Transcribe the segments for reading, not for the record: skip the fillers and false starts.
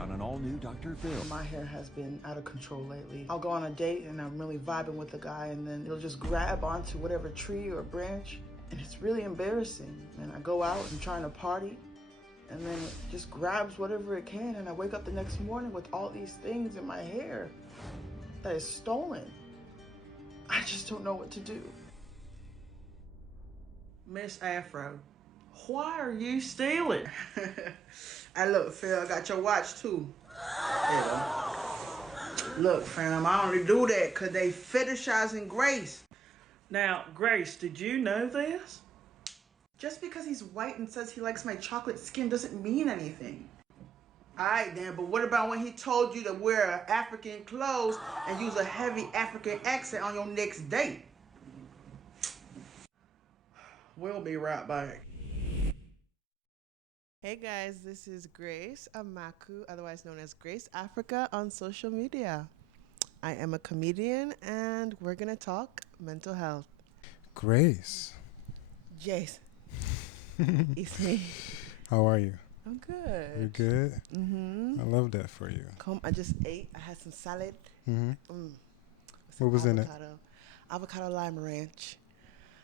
on an all-new Dr. Phil. My hair has been out of control lately. I'll go on a date and I'm really vibing with the guy, and then he'll just grab onto whatever tree or branch, and it's really embarrassing. And I go out and trying to party, and then it just grabs whatever it can, and I wake up the next morning with all these things in my hair that is stolen. I just don't know what to do. Miss Afro, why are you stealing? Hey, look, Phil, I got your watch too. There you go. Look, fam, I only do that because they fetishizing Grace. Now, Grace, did you know this? Just because he's white and says he likes my chocolate skin doesn't mean anything. Alright then, but what about when he told you to wear African clothes and use a heavy African accent on your next date? We'll be right back. Hey guys, this is Grace Amaku, otherwise known as Grace Africa on social media. I am a comedian and we're going to talk mental health. Grace. Jace. It's me. How are you? I'm good. You're good? Mm-hmm. I love that for you. I just ate. I had some salad. Mm-hmm. What was avocado. in it? Avocado lime ranch.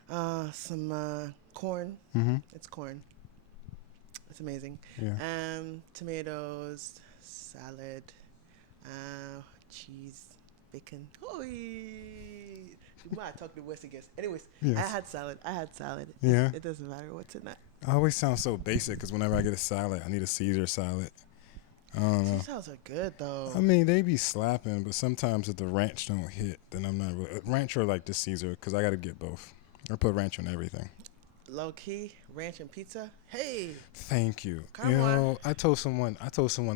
Some corn. Mm-hmm. It's corn. It's amazing. Yeah. Tomatoes, salad, cheese, bacon. Oy! You might talk to West again. Anyways, yes. I had salad. Yeah. It doesn't matter what's in that. I always sound so basic because whenever I get a salad, I need a Caesar salad. I don't know. Caesars are good though. I mean, they be slapping, but sometimes if the ranch don't hit, then I'm not really ranch or like the Caesar because I got to get both. I put ranch on everything. Low key, ranch and pizza. Hey. Thank you. Come you know, on. I told someone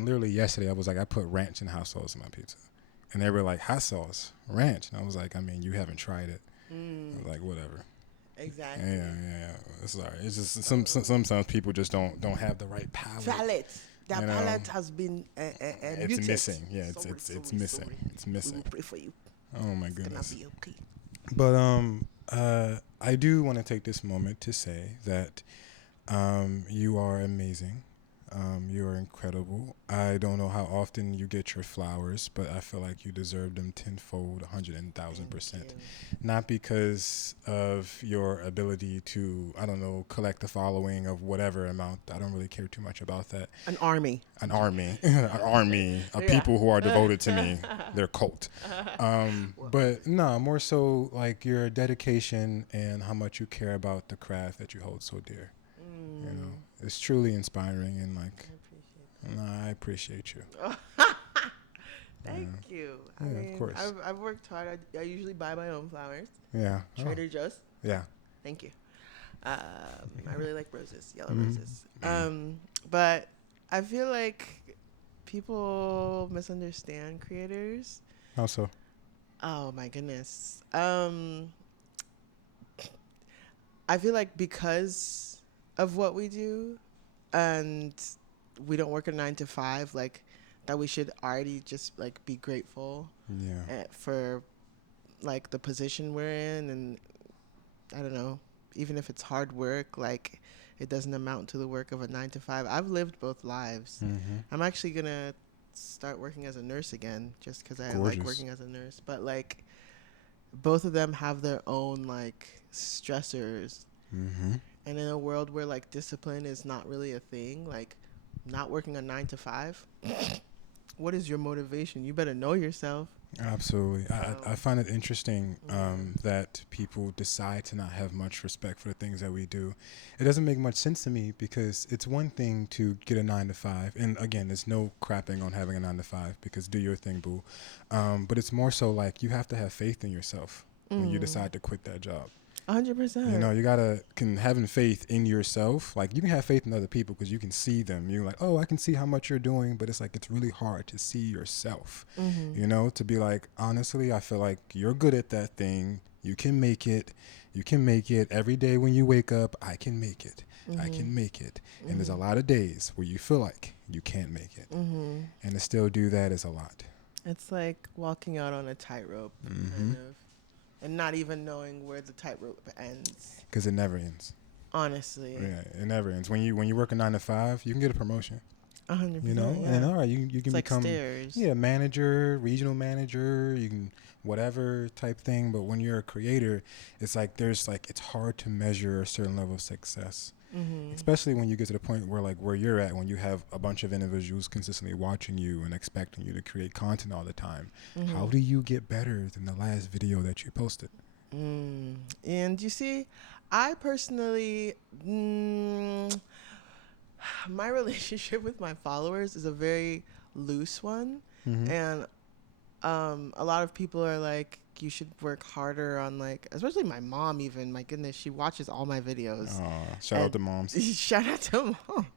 literally yesterday, I was like, I put ranch and hot sauce in my pizza. And they were like, hot sauce, ranch. And I was like, I mean, you haven't tried it. I was like, whatever. Exactly. Yeah. It's all right. It's just sometimes people just don't have the right palate. That palate has been it's muted. missing. Yeah, it's missing. Sorry. It's missing. We will pray for you. Oh my It's goodness. gonna be okay. But I do want to take this moment to say that you are amazing. You are incredible. I don't know how often you get your flowers, but I feel like you deserve them tenfold, 100,000%. Not because of your ability to, I don't know, collect the following of whatever amount. I don't really care too much about that. An army An army of people who are devoted to me. They're cult. But no, more so like your dedication and how much you care about the craft that you hold so dear. You know, it's truly inspiring, and like, I appreciate you. Thank you. I mean, of course. I've worked hard. I usually buy my own flowers. Yeah. Trader Joe's. Yeah. Thank you. I really like roses, yellow roses. But I feel like people misunderstand creators. How so? Oh my goodness. I feel like because of what we do and we don't work a 9 to 5, like that we should already just like be grateful for like the position we're in. And I don't know, even if it's hard work, like it doesn't amount to the work of a 9 to 5. I've lived both lives. I'm actually gonna start working as a nurse again just because I like working as a nurse, but like both of them have their own like stressors. And in a world where like discipline is not really a thing, like not working a 9 to 5, what is your motivation? You better know yourself. Absolutely. I find it interesting that people decide to not have much respect for the things that we do. It doesn't make much sense to me because it's one thing to get a 9 to 5. And again, there's no crapping on having a 9 to 5 because do your thing, boo. But it's more so like you have to have faith in yourself when you decide to quit that job. 100%. You know, you having faith in yourself. Like you can have faith in other people because you can see them. You're like, oh, I can see how much you're doing, but it's like it's really hard to see yourself. You know, to be like, honestly, I feel like you're good at that thing. You can make it. You can make it every day when you wake up. I can make it. I can make it. And there's a lot of days where you feel like you can't make it, and to still do that is a lot. It's like walking out on a tightrope, kind of. And not even knowing where the tightrope ends. Because it never ends. Honestly. Yeah, it never ends. When you work a 9 to 5, you can get a promotion. 100%. You know, yeah. and all right, you can It's like become stairs. manager, regional manager, you can whatever type thing. But when you're a creator, it's like it's hard to measure a certain level of success. Especially when you get to the point where you're at, when you have a bunch of individuals consistently watching you and expecting you to create content all the time. How do you get better than the last video that you posted? And you see, I personally, my relationship with my followers is a very loose one. And a lot of people are like, you should work harder on, like, especially my mom. Even, my goodness, she watches all my videos. Shout out to moms. Shout out to moms.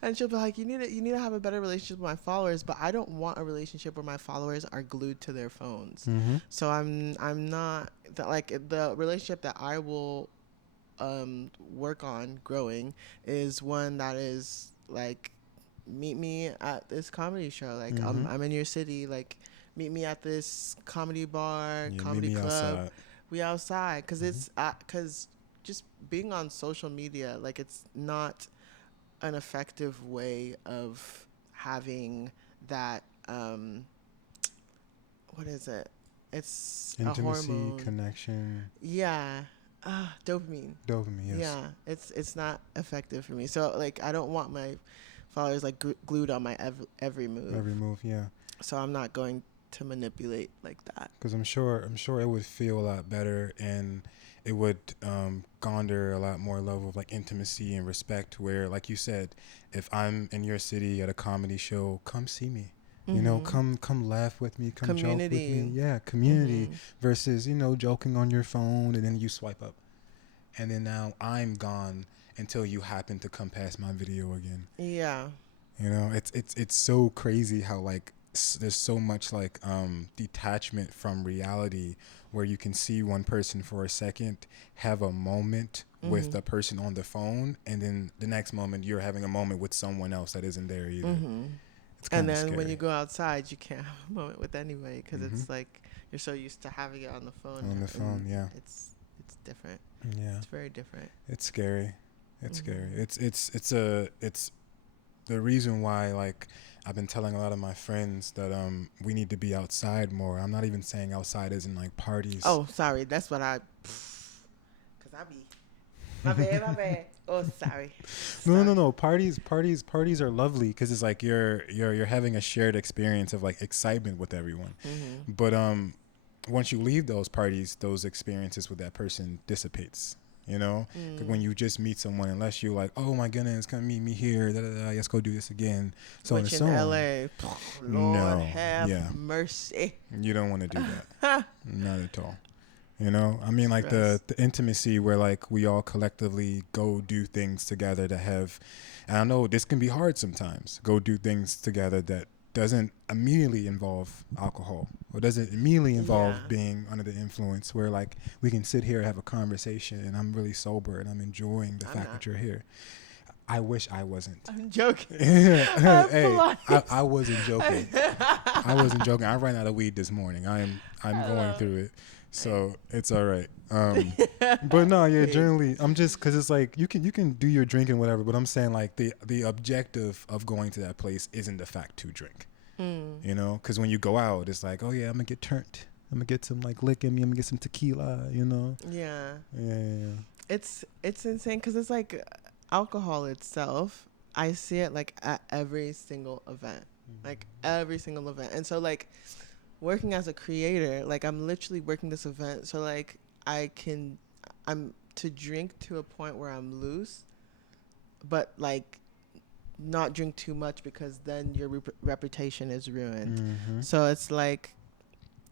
And she'll be like, you need to have a better relationship with my followers. But I don't want a relationship where my followers are glued to their phones. So I'm not that, like, the relationship that I will work on growing is one that is like, meet me at this comedy show. Like, I'm in your city. Like, meet me at this comedy bar, comedy club. Outside. We outside, because it's because just being on social media, like, it's not an effective way of having that. What is it? It's intimacy, a hormone. connection. Yeah. Dopamine. Dopamine, yes. Yeah, it's not effective for me. So, like, I don't want my followers, like, glued on my every move. Every move, yeah. So I'm not going to manipulate like that. Because I'm sure it would feel a lot better, and it would garner a lot more level of, like, intimacy and respect, where, like you said, if I'm in your city at a comedy show, come see me. You know, come laugh with me, come joke with me. Yeah, community versus, joking on your phone and then you swipe up. And then now I'm gone until you happen to come past my video again. Yeah. You know, it's so crazy how, like, there's so much, like, detachment from reality, where you can see one person for a second, have a moment with the person on the phone, and then the next moment you're having a moment with someone else that isn't there either. It's and then scary. When you go outside, you can't have a moment with anybody, because it's like you're so used to having it on the phone. On the phone, yeah. It's different. Yeah. It's very different. It's scary. It's scary. It's the reason why, like, I've been telling a lot of my friends that we need to be outside more. I'm not even saying outside as in, like, parties. Oh, sorry. That's what because I be. My bad. Oh, sorry. No. Parties are lovely, because it's like you're having a shared experience of, like, excitement with everyone. But once you leave those parties, those experiences with that person dissipates. You know, when you just meet someone, unless you're like, oh my goodness, come meet me here, let's go do this again. So which in LA, Lord have mercy. You don't want to do that. Not at all. You know, I mean, like, the intimacy where, like, we all collectively go do things together that have, and I know this can be hard sometimes, go do things together that doesn't immediately involve alcohol, or doesn't immediately involve being under the influence, where, like, we can sit here and have a conversation and I'm really sober and I'm enjoying the fact that you're here. I wish I wasn't. I'm joking. Hey, I wasn't joking. I wasn't joking. I ran out of weed this morning. I'm going through it. So it's all right. But no, yeah, generally, I'm just, because it's like you can do your drinking, whatever, but I'm saying, like, the objective of going to that place isn't the fact to drink. You know, because when you go out, it's like, oh yeah, I'm gonna get turned. I'm gonna get some, like, lick in me. I'm gonna get some tequila. You know. Yeah. It's insane, because it's like alcohol itself. I see it, like, at every single event, and so, like, working as a creator, like, I'm literally working this event, so, like, I'm to drink to a point where I'm loose, but, like, not drink too much, because then your reputation is ruined. So it's like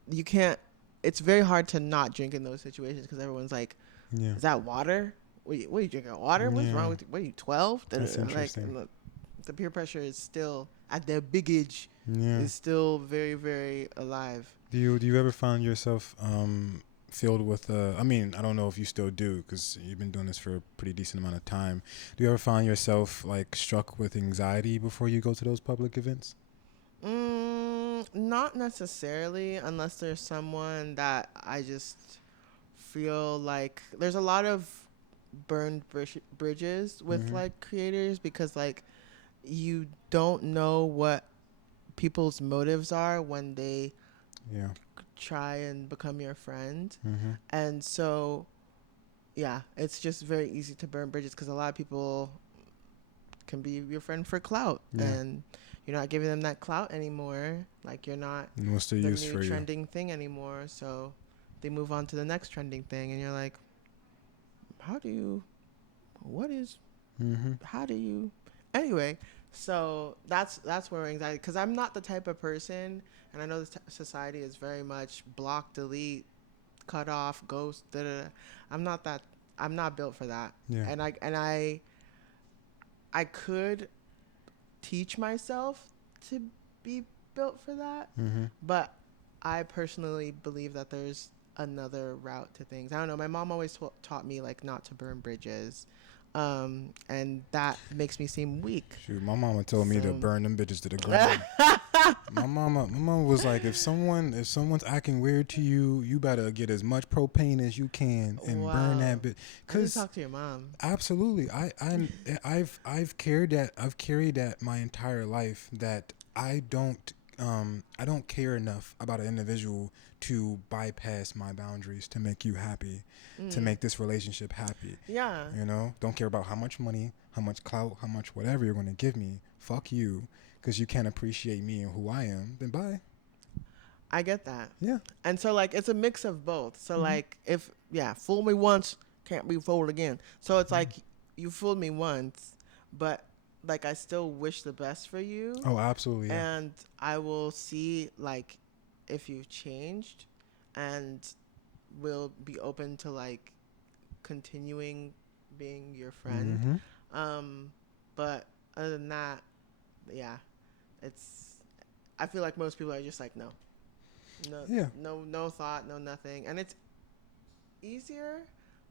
it's very hard to not drink in those situations, because everyone's like, is that water? What are you drinking, water? What's wrong with you? What are you, 12? That's interesting. Like, the peer pressure is still at their big age. Is still very, very alive. Do you ever find yourself filled with I mean, I don't know if you still do, because you've been doing this for a pretty decent amount of time. Do you ever find yourself, like, struck with anxiety before you go to those public events? Not necessarily, unless there's someone that I just feel like there's a lot of burned bridges with like creators, because, like, you don't know what people's motives are when they try and become your friend. And so, yeah, it's just very easy to burn bridges because a lot of people can be your friend for clout, and you're not giving them that clout anymore. Like, you're not what's the the use new for trending thing anymore. So they move on to the next trending thing, and you're like, how do you, what is, how do you, anyway. So that's where anxiety, because I'm not the type of person, and I know the society is very much block, delete, cut off, ghost, da da da. I'm not that. I'm not built for that. Yeah. And I could teach myself to be built for that, but I personally believe that there's another route to things. I don't know. My mom always taught me like not to burn bridges, and that makes me seem weak. Shoot, my mama told me to burn them bitches to the ground. my mama was like, if someone's acting weird to you, you better get as much propane as you can and burn that bitch. Cause talk to your mom. Absolutely, I've carried that my entire life, that I don't care enough about an individual to bypass my boundaries to make you happy, to make this relationship happy. Yeah. You know, don't care about how much money, how much clout, how much whatever you're going to give me. Fuck you, because you can't appreciate me and who I am. Then bye. I get that. Yeah. And so, like, it's a mix of both. So, like, if, fool me once, can't be fooled again. So it's like, you fooled me once, but like, I still wish the best for you. Oh, absolutely. Yeah. And I will see, like, if you've changed, and will be open to, like, continuing being your friend. But other than that, I feel like most people are just like, no thought, no nothing. And it's easier,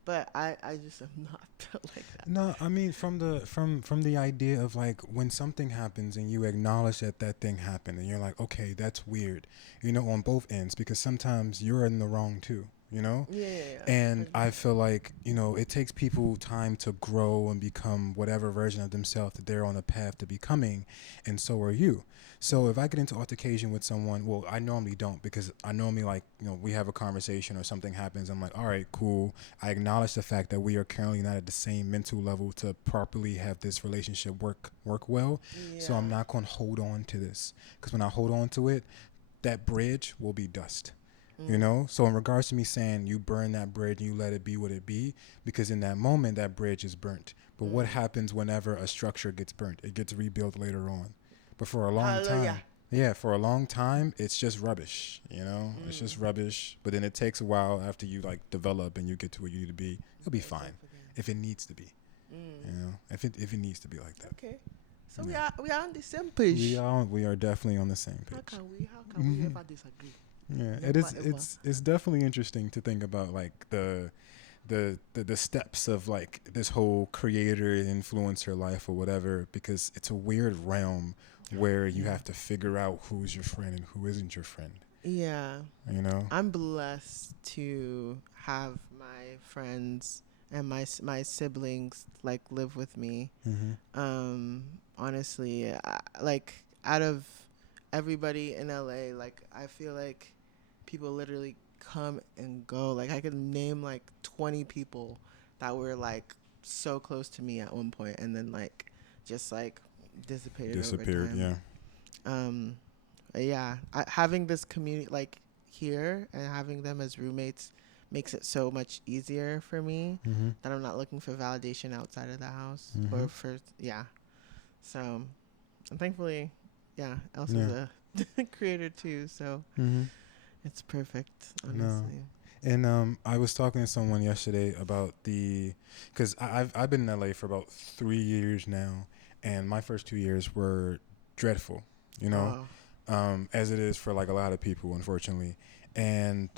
but I just am not built like that. No, I mean, from the idea of, like, when something happens and you acknowledge that thing happened, and you're like, okay, that's weird, you know, on both ends, because sometimes you're in the wrong too, you know? Yeah. And I feel like, you know, it takes people time to grow and become whatever version of themselves that they're on a path to becoming, and so are you. So if I get into altercation with someone, well, I normally don't, because I normally, like, you know, we have a conversation or something happens, I'm like, all right, cool. I acknowledge the fact that we are currently not at the same mental level to properly have this relationship work well. Yeah. So I'm not going to hold on to this, because when I hold on to it, that bridge will be dust. You know? So in regards to me saying you burn that bridge and you let it be what it be, because in that moment that bridge is burnt. But what happens whenever a structure gets burnt? It gets rebuilt later on. But for a long time, it's just rubbish, you know? It's just rubbish. But then it takes a while after you, like, develop and you get to where you need to be. It'll be fine if it needs to be. You know? If it needs to be like that. Okay. So we are on the same page. We are definitely on the same page. How can we ever disagree? Yeah, it's definitely interesting to think about, like, the steps of, like, this whole creator influencer life or whatever, because it's a weird realm where you have to figure out who's your friend and who isn't your friend. Yeah. You know? I'm blessed to have my friends and my siblings, like, live with me. Honestly, like, out of everybody in LA, like, I feel like people literally come and go. Like, I could name like 20 people that were, like, so close to me at one point, and then, like, just, like, disappeared over time. Having this community, like, here, and having them as roommates makes it so much easier for me that I'm not looking for validation outside of the house or for so, and thankfully Elsa's a creator too, so it's perfect, honestly. And I was talking to someone yesterday about because I've been in LA for about 3 years now, and my first 2 years were dreadful, you know, as it is for, like, a lot of people, unfortunately. And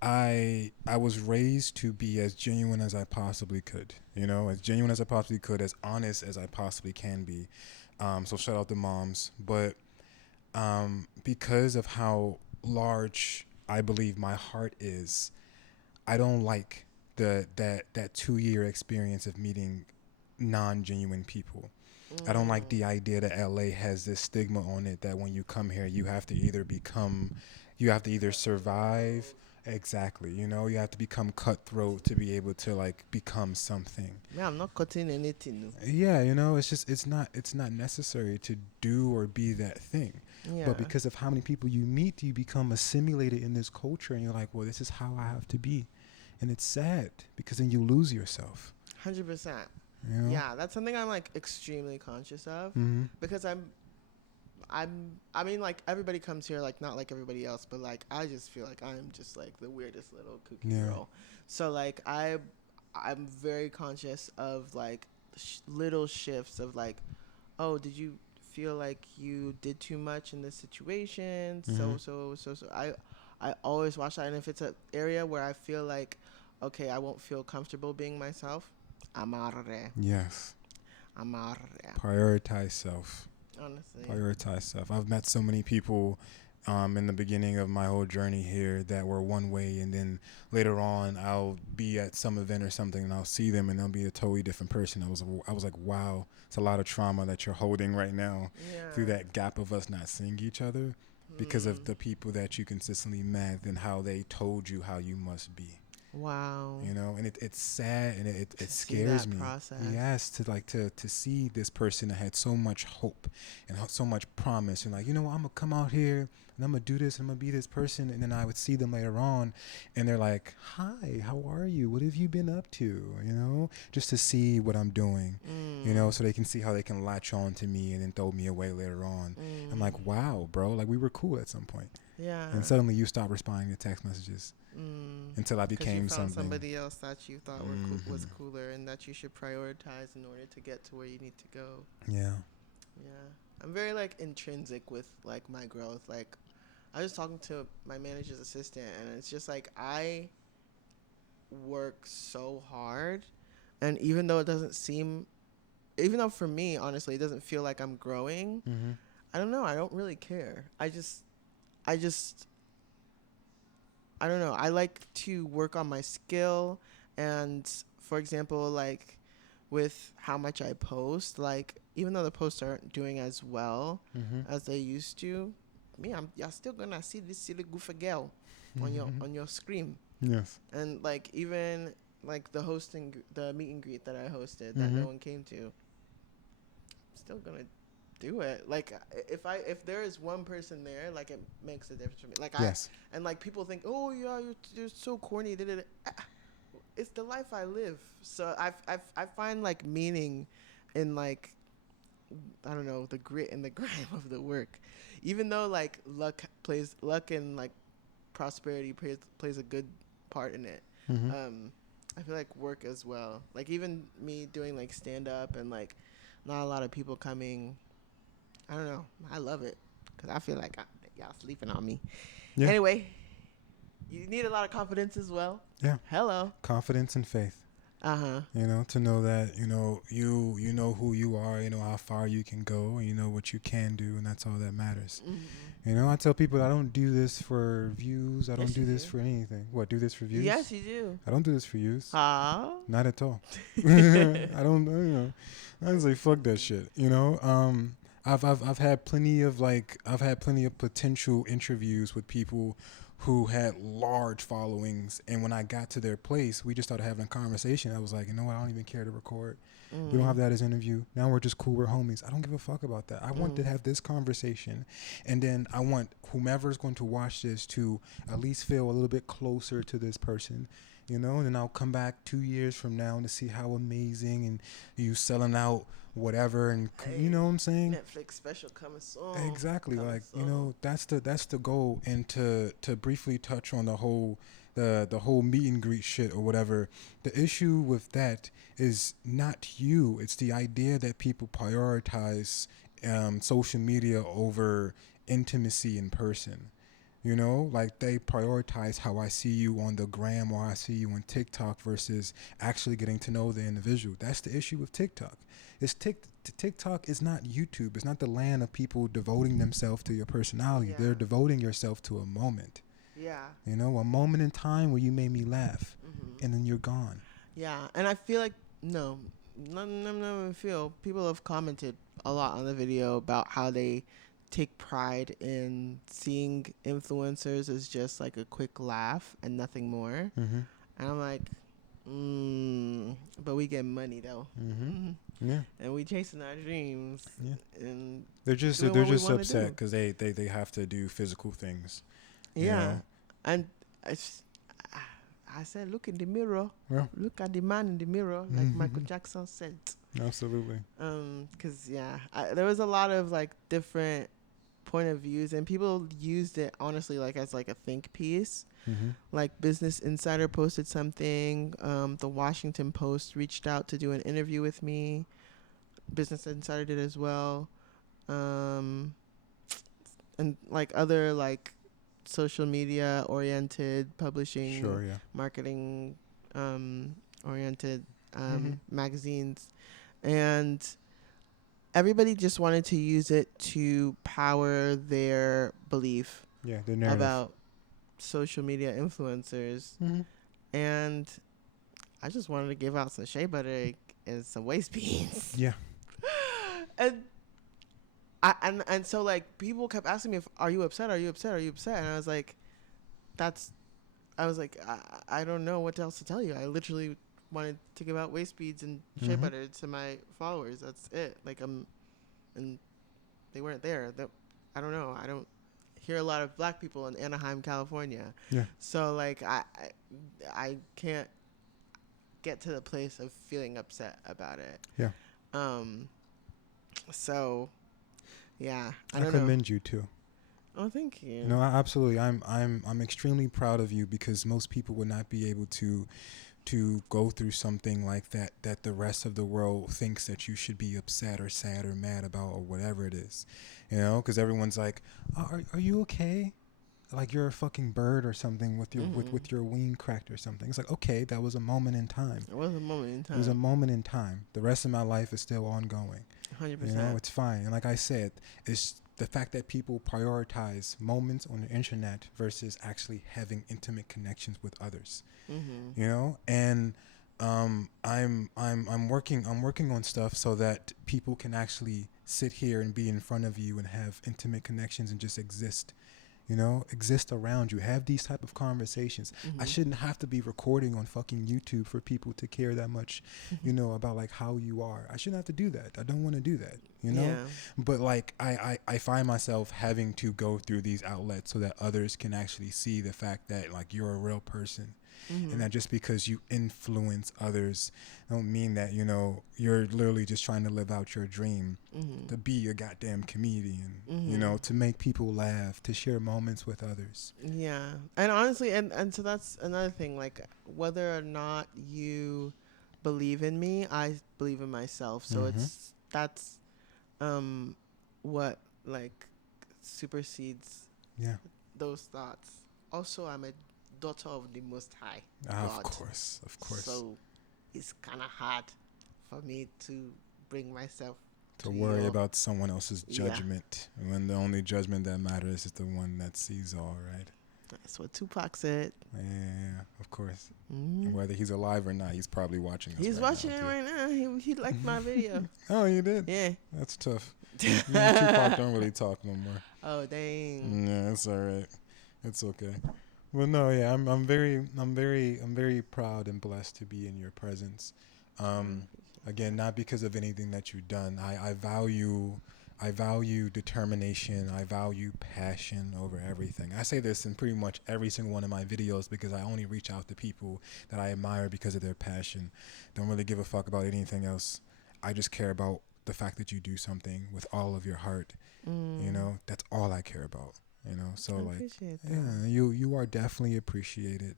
I was raised to be as genuine as I possibly could, you know, as genuine as I possibly could, as honest as I possibly can be. So shout out to moms, but because of how large I believe my heart is, I don't like that 2 year experience of meeting non-genuine people. I don't like the idea that LA has this stigma on it that when you come here, you have to either survive. Exactly. You know, you have to become cutthroat to be able to like become something. Yeah, I'm not cutting anything. No. Yeah, you know, it's not necessary to do or be that thing. Yeah. But because of how many people you meet, you become assimilated in this culture and you're like, well, this is how I have to be. And it's sad because then you lose yourself. 100%. You know? Yeah, that's something I'm like extremely conscious of because I mean, like everybody comes here, like not like everybody else, but like I just feel like I'm just like the weirdest little kooky girl. So like I'm very conscious of like little shifts of like, oh, did you feel like you did too much in this situation? So I always watch that, and if it's an area where I feel like, okay, I won't feel comfortable being myself, I'm out of there. Yes. I'm out of there. Prioritize self. Honestly. Prioritize self. I've met so many people in the beginning of my whole journey here that were one way, and then later on I'll be at some event or something and I'll see them and they'll be a totally different person. I was like, wow, it's a lot of trauma that you're holding right now through that gap of us not seeing each other because of the people that you consistently met and how they told you how you must be. Wow. You know, and it's sad and it scares me. Process. Yes, to see this person that had so much hope and so much promise and like, you know what, I'm gonna come out here and I'm gonna do this and I'm gonna be this person, and then I would see them later on and they're like, hi, how are you? What have you been up to? You know, just to see what I'm doing, you know, so they can see how they can latch on to me and then throw me away later on. I'm like, wow, bro, like we were cool at some point. Yeah. And suddenly you stop responding to text messages. Until I became you found something. somebody else that you thought was cooler and that you should prioritize in order to get to where you need to go. Yeah. Yeah. I'm very like intrinsic with like my growth. Like I was talking to my manager's assistant and it's just like I work so hard, and even though for me, honestly, it doesn't feel like I'm growing. I don't know. I don't really care. I don't know. I like to work on my skill, and for example, like with how much I post, like even though the posts aren't doing as well as they used to, y'all still gonna see this silly goofy girl on your screen. Yes. And like even like the meet and greet that I hosted that no one came to, I'm still gonna do it. Like if there is one person there, like it makes a difference for me. Like and like people think, oh yeah, you're so corny. It's the life I live. So I find like meaning in like, I don't know, the grit and the grime of the work, even though like luck and like prosperity plays a good part in it. I feel like work as well. Like even me doing like stand up and like not a lot of people coming. I don't know. I love it because I feel like y'all sleeping on me. Yeah. Anyway, you need a lot of confidence as well. Yeah. Hello. Confidence and faith. You know, to know that, you know who you are, you know how far you can go, and you know what you can do, and that's all that matters. You know, I tell people I don't do this for views. I don't do this for anything. What, do this for views? Yes, you do. I don't do this for views. Not at all. I don't, you know. I was like, fuck that shit. You know, I've had plenty of potential interviews with people who had large followings, and when I got to their place, we just started having a conversation. I was like, you know what, I don't even care to record. We don't have that as an interview. Now we're just cool, we're homies. I don't give a fuck about that. I want to have this conversation, and then I want whomever's going to watch this to at least feel a little bit closer to this person, you know, and then I'll come back 2 years from now to see how amazing and you selling out whatever, and you know what I'm saying? Netflix special coming soon. Exactly. You know, that's the goal. And to briefly touch on the whole meet and greet shit or whatever, the issue with that is not you. It's the idea that people prioritize social media over intimacy in person. You know, like they prioritize how I see you on the gram or I see you on TikTok versus actually getting to know the individual. That's the issue with TikTok. TikTok is not YouTube. It's not the land of people devoting themselves to your personality. Yeah. They're devoting yourself to a moment. Yeah. You know, a moment in time where you made me laugh, and then you're gone. Yeah, and I feel like, no, no, feel. People have commented a lot on the video about how they take pride in seeing influencers as just like a quick laugh and nothing more. Mm-hmm. And I'm like, but we get money though. Mm-hmm. Yeah. And we chasing our dreams. Yeah. And they're just upset because they have to do physical things. Yeah. Know? And I said, look in the mirror. Yeah. Look at the man in the mirror, like Michael Jackson said. Absolutely. Because there was a lot of like different point of views, and people used it honestly like as like a think piece. Mm-hmm. Like Business Insider posted something. The Washington Post reached out to do an interview with me. Business Insider did as well. And like other like social media oriented publishing, marketing oriented magazines, and everybody just wanted to use it to power their belief their narrative about social media influencers. And I just wanted to give out some shea butter and some waist beads. And so like people kept asking me, are you upset? And I was like, I don't know what else to tell you. I literally wanted to give out waist beads and shea butter to my followers. That's it. Like and they weren't there. I don't know. I don't hear a lot of black people in Anaheim, California. So like I can't get to the place of feeling upset about it. So yeah, I commend you too. Oh, thank you. No, absolutely. I'm extremely proud of you, because most people would not be able to go through something like that the rest of the world thinks that you should be upset or sad or mad about, or whatever it is, because everyone's like, are you okay? Like you're a fucking bird or something with your with your wing cracked or something. It's like, okay, that was a moment in time. It was a moment in time. It was a moment in time. The rest of my life is still ongoing. 100%. It's fine. And like I said, it's the fact that people prioritize moments on the internet versus actually having intimate connections with others. And I'm working on stuff so that people can actually sit here and be in front of you and have intimate connections and just exist around you, have these type of conversations. I shouldn't have to be recording on fucking YouTube for people to care that much, about like how you are. I shouldn't have to do that. I don't want to do that, but like I find myself having to go through these outlets so that others can actually see the fact that like you're a real person. And that just because you influence others don't mean that, you're literally just trying to live out your dream to be a goddamn comedian, to make people laugh, to share moments with others. Yeah. And honestly, and so that's another thing, like whether or not you believe in me, I believe in myself. So that's what like supersedes those thoughts. Also, I'm a daughter of the Most High God. Of course. So it's kind of hard for me to bring myself to worry about someone else's judgment when the only judgment that matters is the one that sees all, right? That's what Tupac said. Yeah, of course. And whether he's alive or not, he's probably watching us. He's watching it right now. He liked my video. Oh, you did? Yeah. That's tough. Me and Tupac don't really talk no more. Oh, dang. Yeah, it's all right. It's okay. Well, no, yeah, I'm very proud and blessed to be in your presence. Again, not because of anything that you've done. I value determination. I value passion over everything. I say this in pretty much every single one of my videos because I only reach out to people that I admire because of their passion. Don't really give a fuck about anything else. I just care about the fact that you do something with all of your heart. That's all I care about. So like, yeah, you are definitely appreciated,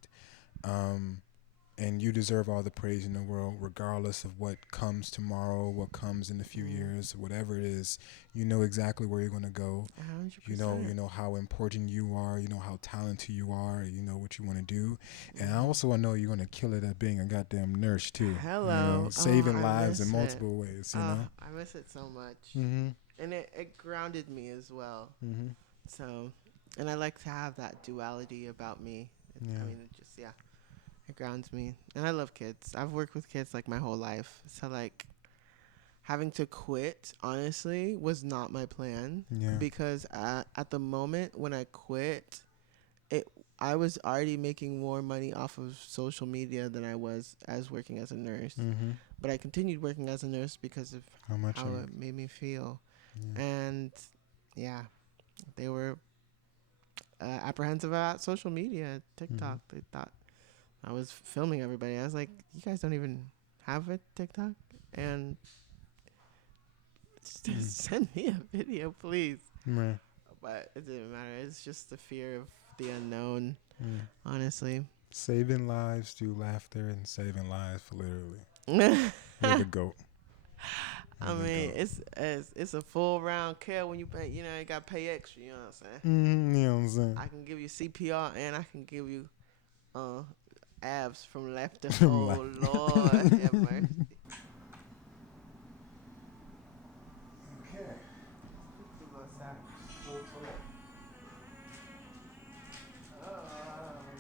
and you deserve all the praise in the world, regardless of what comes tomorrow, what comes in a few years, whatever it is. You know exactly where you're gonna go. 100%. You know how important you are. You know how talented you are. You know what you want to do, and I know you're gonna kill it at being a goddamn nurse too. Hello, saving lives in multiple ways. I miss it so much, and it grounded me as well. So, and I like to have that duality about me. I mean, it grounds me. And I love kids. I've worked with kids like my whole life. So like, having to quit, honestly, was not my plan. Yeah. Because at the moment when I quit, I was already making more money off of social media than I was as working as a nurse. Mm-hmm. But I continued working as a nurse because of how it made me feel. Yeah. And yeah, they were apprehensive about social media, TikTok. They thought I was filming everybody. I was like, you guys don't even have a TikTok? And just send me a video, please. Right. But it didn't matter. It's just the fear of the unknown, honestly. Saving lives through laughter and saving lives literally. You're the GOAT. I mean, it's a full round care when you pay. You know, you got to pay extra. You know what I'm saying? Mm-hmm, you know what I'm saying? I can give you CPR and I can give you abs from laughter. From Oh Lord, have mercy. Okay.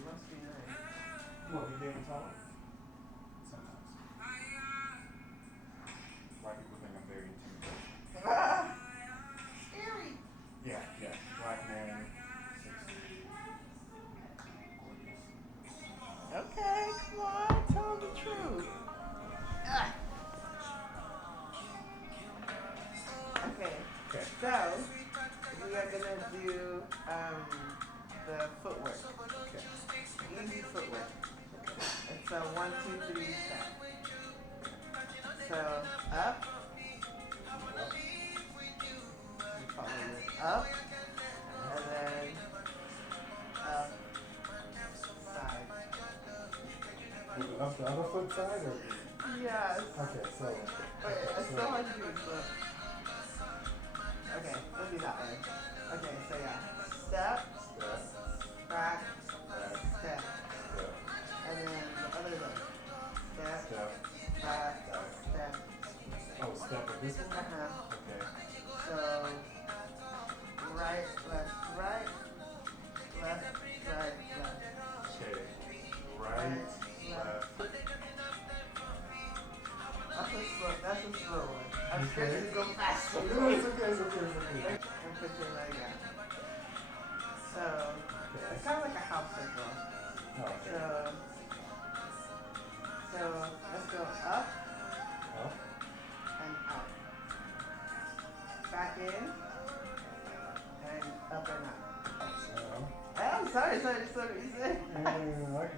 Must be nice. What, you getting tall? Sometimes. White people think I'm very intimidating. Scary. Yeah. Black man, 60, gorgeous. Okay, come on, tell the truth. Okay, so we are gonna do the footwork. Okay. Easy footwork. It's a 1, 2, 3 step. So up. Up. And then up. Side. Up the other foot side or? Yes. Okay, so. Wait, I still want to do it. Okay, we'll do that one. Okay, so yeah. Step. Back. Step. And then the other leg. Step. Back. Step. Oh, step with this one? Okay. So right, left, right. Left, right, left. Okay. Right, left. That's a slow one. I'm scared to go faster. No, it's okay. And put your leg out. So it's kind of like a house circle. Oh, okay. So let's go up Up. and up. Back in and up and up. So. Oh, sorry, what you said. I can bounce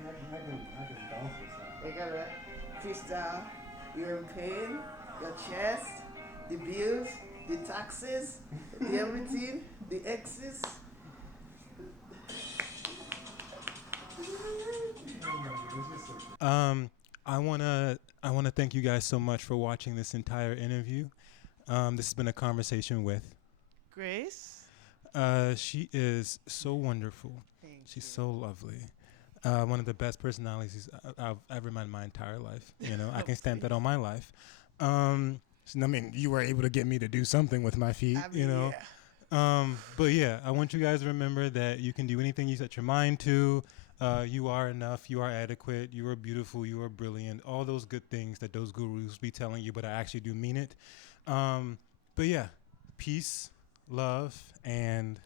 this one. You gotta freestyle. You're in pain, your chest, the bills, the taxes, the everything, the exes. I wanna thank you guys so much for watching this entire interview. This has been a conversation with Grace. She is so wonderful. She's so lovely. One of the best personalities I've ever met in my entire life. You know, I can stamp that on my life. I mean, you were able to get me to do something with my feet, you know. Yeah. But yeah, I want you guys to remember that you can do anything you set your mind to. You are enough. You are adequate. You are beautiful. You are brilliant. All those good things that those gurus be telling you, but I actually do mean it. But yeah, peace, love, and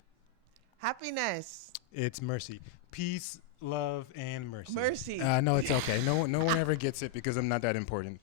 happiness. It's mercy. Peace, love, and mercy. Mercy. No, it's okay. No one ever gets it because I'm not that important.